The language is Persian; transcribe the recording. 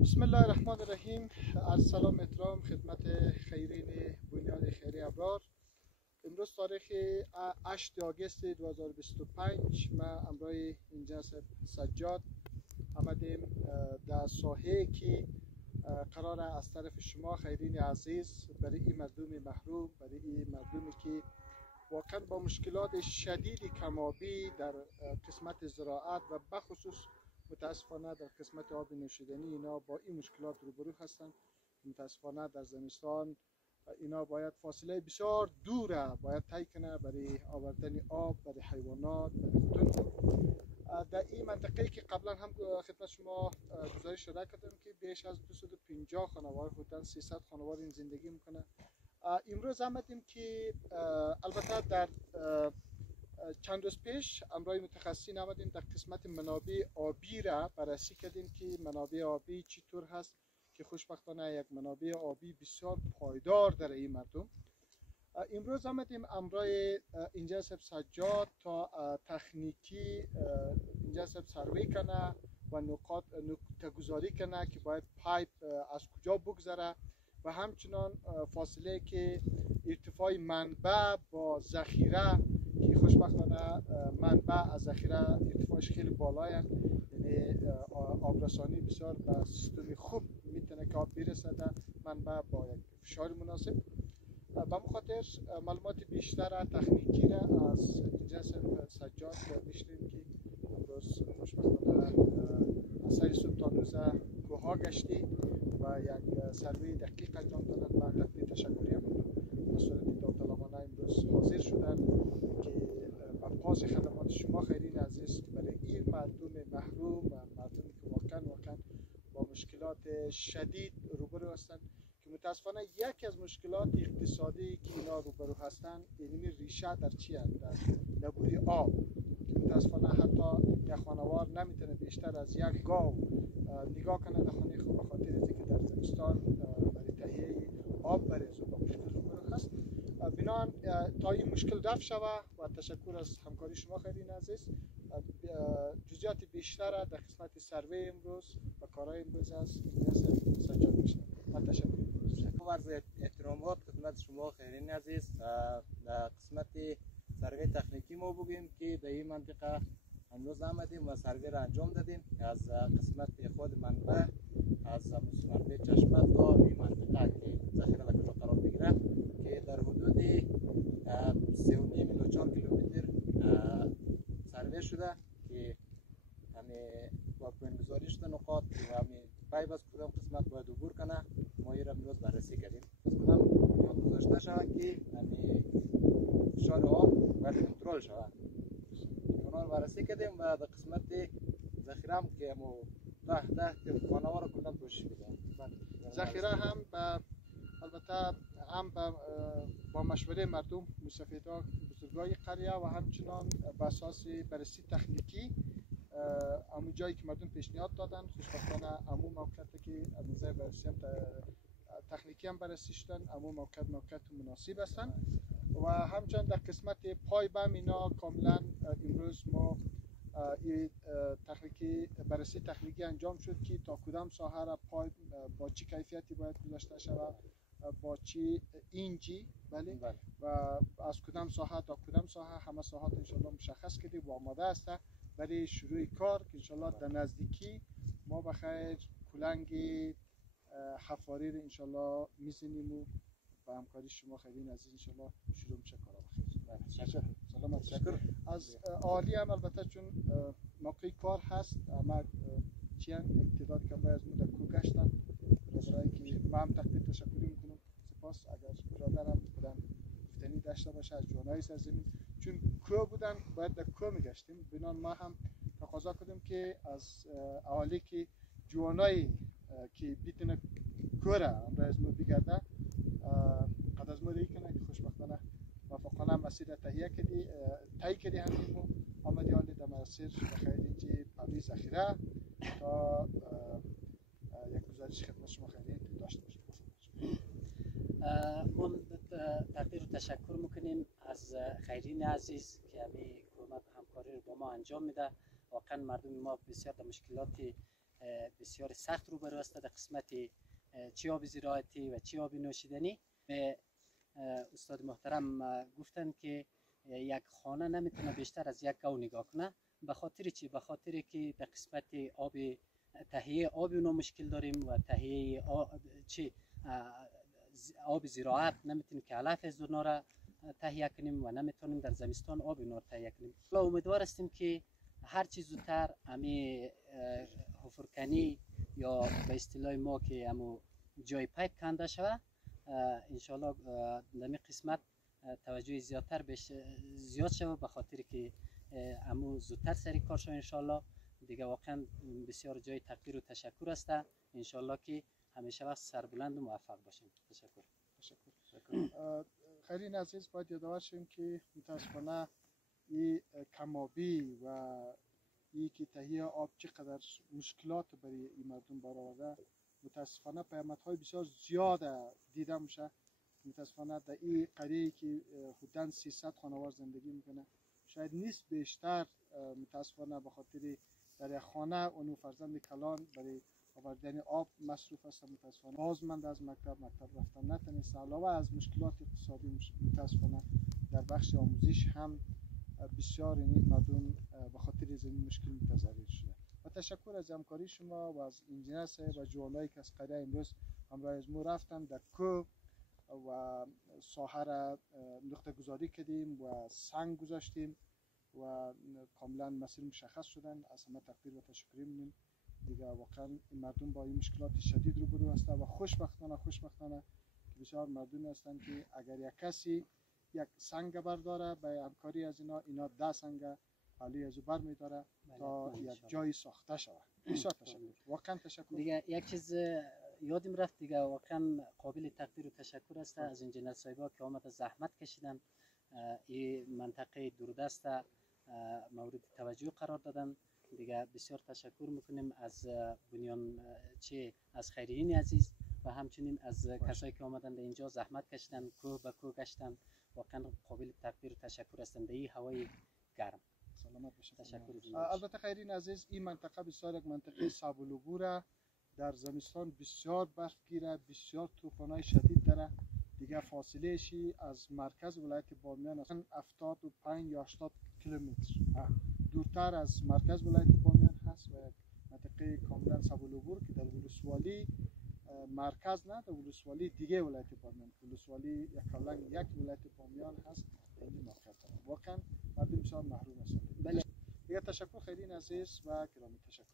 بسم الله الرحمن الرحیم. از سلام احترام خدمت خیرین بنیاد خیری ابرار. امروز تاریخ 8 آگوست 2025 ما امروز اینجا سجاد آمدیم در ساحه که قرار از طرف شما خیرین عزیز برای این مردم محروم، برای این مردمی که واقعا با مشکلات شدید کمابی در قسمت زراعت و بخصوص متاسفانه در قسمت آب نوشیدنی اینا با این مشکلات روبرو هستند. متاسفانه در زمستان اینا باید فاصله بسیار دوره باید طی کنه برای آوردن آب برای حیوانات، برای خودشون. در این منطقه که قبلا هم خدمت شما گزارش شده کردم که بیش از 250 خانواده حدود 300 خانواده این زندگی میکنه. امروز آمدیم که البته در چند روز پیش امروز متخصصین آمدیم در قسمت منابع آبی را بررسی کردیم که منابع آبی چطور هست که خوشبختانه یک منابع آبی بسیار پایدار در این مردم. امروز آمدیم امروز اینجا سجاد تا تکنیکی اینجا سروی کنه و نقطه گذاری کنه که باید پایپ از کجا بگذره و همچنان فاصله که ارتفاع منبع با ذخیره که خوشبختانه منبع از ذخیره ارتفاعش خیلی بالاه، یعنی آبرسانی بسیار به سیستم خوب میتونه که آب برسه در منبع با یک فشار مناسب. به خاطر معلومات بیشتر تکنیکی را از اینجا سجاد میشنیم که امروز خوشبختانه از سر صبح تا روزه کوها گشتی و یک سروی دقیق انجام دادن. من تقدیر تشکری هم به صورت داوطلبانه امروز حاضر شدن که به پاس خدمات شما خیرین عزیز برای این مردم محروم و مردمی که واقعا با مشکلات شدید روبرو هستند که متاسفانه یکی از مشکلات اقتصادی که اینا روبرو هستند یعنی ریشه در چی هست؟ در نبود آب. متاسفانه حتی یک خانوار نمیتونه بیشتر از یک گاو نگاه کنه در خانه خود به خاطر اینکه در زمستان برای تهیه آب برای با مشکل روبرو هست. بنان تا این مشکل رفع شود و تشکر از همکاری شما خیرین عزیز، جزئیات بیشتر در قسمت سروی امروز و کارهای امروز از سجاد میشنم. من تشکر عرض احترامات خدمت شما خیرین عزیز. در قسمت سروی تکنیکی ما بگیم که در این منطقه امروز آمدیم و سروی را انجام دادیم از قسمت خود منبع، از منبع چشمه تا این منطقه که ذخیره در کجا قرار بگیره که در حدود 3.5 الی 4 کیلومتر سروی شده که همه با پایان‌گذاری شده نقاط و همه پایپ از کدام قسمت باید عبور کنه ما این را امروز بررسی کردیم. از کدام بنیاد گذاشته شود که همه فشار آب باید کنترل شود. اونا رو بررسی کردیم و در قسمت ذخیره هم که همو ده خانوار را کلان توشیح میدیم. ذخیره هم البته هم با مشوره مردم مستفیدان بزرگای قریه و همچنان به اساس بررسی تکنیکی همون جایی که مردم پیشنهاد دادن خوشبختانه همون موقعیتی که نظر بررسی هم تکنیکی هم بررسی شدن همون موقعیت مناسب هستن و همچنان در قسمت پایپ هم اینا کاملا امروز ما تکنیکی بررسی تکنیکی انجام شد که تا کدام ساحه را پایپ با چه کیفیتی باید گذاشته شود، با چه اینچی بله و از کدام ساحه تا کدام ساحه همه ساحات انشالله مشخص کردیم و آماده است برای شروع کار که انشالله در نزدیکی ما بخیر کلنگ حفاری رو انشالله میزنیم و با همکاری شما خیرین عزیز انشالله شروع میشه کارا بخیر. سلامت تشکر از عالی هم البته چون موقع کار هست اما چیان تعداد کمتر از مدت کو گشتن برای که ما هم تقدیر تشکری میکنم. سپاس اگر برادرم بودن گفتنی داشته باشه از جوانای سرزمین چون کو بودن باید در کو میگشتیم بنان ما هم تقاضا کردیم که از اهالی که جوانای که بیتونه کو را امروز ما بگرده قد از ما ری کنه که خوشبختانه موفقانه مسیر تهیه کردی طی کردی همین آمدی حالی در مسیر بخیر اینجی پاوی ذخیره تا یک گزارش خدمت شما خیرین داشته باشیم. ما تقدیر و تشکر میکنیم از خیرین عزیز که همین کمک و همکاری رو با ما انجام میده. واقعا مردم ما بسیار در مشکلات بسیار سخت روبرو است در قسمت چی آب زراعتی و چی آب نوشیدنی. استاد محترم گفتن که یک خانه نمیتونه بیشتر از یک گاو نگاه کنه. به خاطر چی؟ به خاطر که در قسمت آب تهیه آب اونا مشکل داریم و تهیه آب زراعت نمیتونیم که علف از اونا را تهیه کنیم و نمیتونیم در زمستان آب اونا را تهیه کنیم. امیدوار هستیم که هر چیز زودتر امی حفرکنی یا به اصطلاح ما که امو جای پایپ کنده شوه، انشالله در این قسمت توجه زیادتر زیاد شوه، به خاطر که امو زودتر سری کار شوه انشالله. دیگه واقعا بسیار جای تقدیر و تشکر است. انشالله که همیشه وقت سربلند و موفق باشیم. تشکر. خیرین عزیز، باید یادآور شیم که متاسفانه این کمابی و این که تهیه آب چقدر مشکلات برای این مردم برآورده، متاسفانه پیامدهای بسیار زیاد دیده میشه. متاسفانه در این قریه که حدوداً 300 خانوار زندگی میکنه، شاید نیست بیشتر، متاسفانه به خاطر در خانه اونو فرزند کلان برای آوردن آب مصروف است. متاسفانه بازمانده از مکتب رفتن نتونست. علاوه از مشکلات اقتصادی، متاسفانه در بخش آموزش هم بسیار این مردم به خاطر این مشکل متضرر شده. و تشکر از همکاری شما و از انجینر صاحب و جوانایی که از قریه امروز همراه از ما رفتن در کوه و ساحه را نقطه گذاری کردیم و سنگ گذاشتیم و کاملا مسیر مشخص شدن. از همه تقدیر و تشکر می‌کنیم. دیگه واقعا این مردم با این مشکلات شدید روبرو هستند و خوشبختانه که بسیار مردم هستند که اگر یک کسی یک سنگ برداره به همکاری از اینا 10 سنگ حالی از بر میداره تا یک جای ساخته شود. بسیار تشکر، واقعا تشکر. دیگه یک چیز یادم رفت، دیگه واقعا قابل تقدیر و تشکر است از انجینر صاحبا که آمد زحمت کشیدن این منطقه دوردست مورد توجه قرار دادن. دیگه بسیار تشکر میکنیم از بنیان از خیریین عزیز و همچنین از کسایی که آمدن اینجا زحمت کشیدن، کوه به کوه گشتن. واقعا قابل تقدیر و تشکر هستند در این هوای گرم. سلامت باشید. تشکر. البته خیرین عزیز، این منطقه بسیار یک منطقه صعب العبور، در زمستان بسیار برف گیره، بسیار طوفان‌های شدید داره. دیگه فاصله شی از مرکز ولایت بامیان اصلا 75 یا 80 کیلومتر دورتر از مرکز ولایت بامیان هست و یک منطقه کاملا صعب العبور که در ولسوالی مرکز نه، در ولسوالی دیگه ولایت بامیان، ولسوالی یک ولایت بامیان هست، این موقعیت داره. واقعا مردم بسیار محروم هستند. بله. دیگه تشکر خیرین عزیز و گرامی، تشکر.